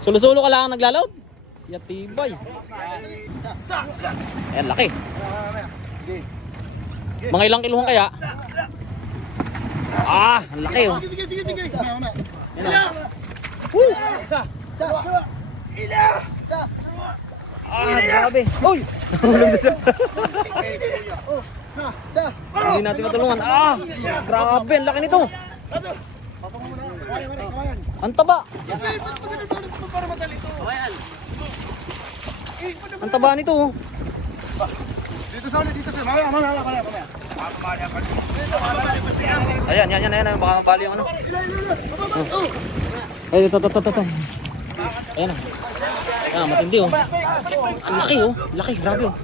Sulo-sulo ka lang naglalawd? Yatibay. Ayan, laki. Mga ilang kiluhan kaya? Ah, ang laki oh. Sige. Woo! Ah, grabe. Uy! Hulog na siya. Hindi natin matulungan. Ah, grabe. Ang laki nito. Ang taba. Ang taba nito. Dito sa mamaya. Ayan. Baka mabali yung ano. Ay, ito. Ayan na. Ah, matindi oh. Ang laki oh. Laki, grabe oh.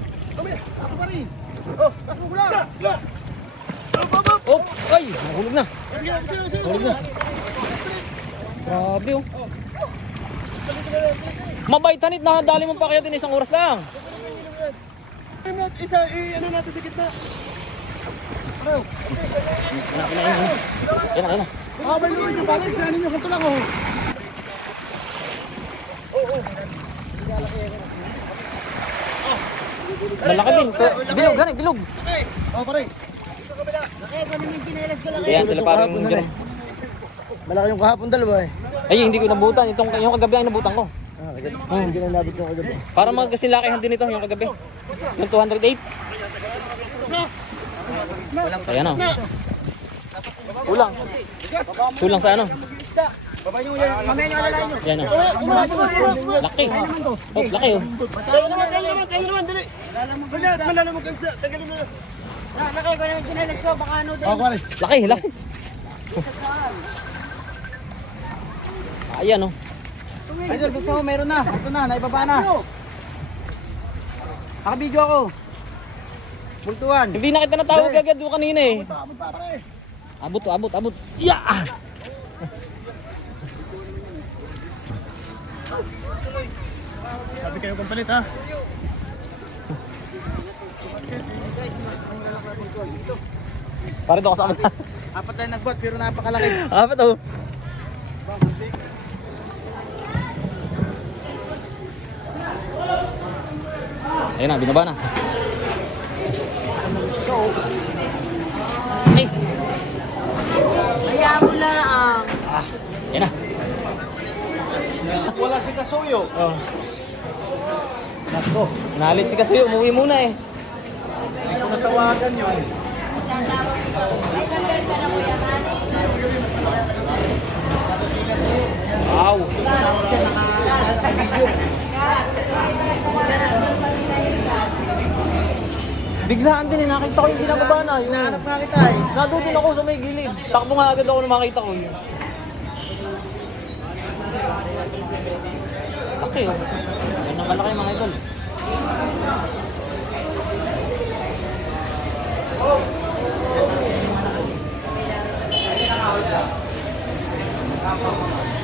Oh, ay, nahulog na. Grabe oh. Mabait hanit, nakadali mo pa kaya din isang oras lang. Ano natin sa gitna? Ayan na. May luwi yung balik. Saan ninyo? Kanto lang oh. Malaki din. Bilog. Oh, pare. Ayan, sila parang dyan. Malaki yung kahapon dalawa eh. Ay, hindi ko nabutan. Yung kagabi ang nabutan ko. Hindi na nabot yung kagabi. Para magkasilakihan din ito yung kagabi. Yung 208. Ayan o. Kulang sa ano? Yan o. Laki. Oh, laki o. Tayo naman, dali. Malalamog ang isda. Tagalin mo na. Nakay ko yung ginelas ko, baka ano din. Pare. Laki. Ayan o. Idol, buksan mo, meron na. Ito na, naibaba na. Nakabidyo ako. Multuan. Hindi na kita natawag agad doon kanina eh. Abot pa, pare. Abot. Yeah! Sabi kayo kung palit ha. Pare doon kasama na. Apat tayo nagbuhat pero napakalaki. Apat o. Ayun na, binaba na. Ay! Kaya mo lang. Ayun na. Wala si Kasuyo. Oh. Nako. Nalit si Kasuyo, umuwi muna eh. Hindi ko natawagan yun. Wow! Biglaan din eh, nakita ko yung binababa na. Hinahanap nga kita eh. Nadutin ako sa may gilid. Takbo nga agad ako nung makita ko yun. Laki oh. Yan ang malaki mga idol.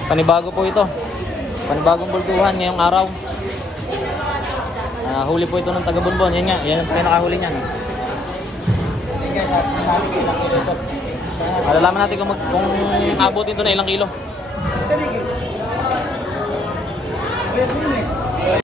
Panibago po ito. Panibagong bultuhan ngayong araw. Huli po ito ng taga-Bonbon. Yan nga, yan ang pinakahuli niyan. Malalaman natin kung abot ito na ilang kilo.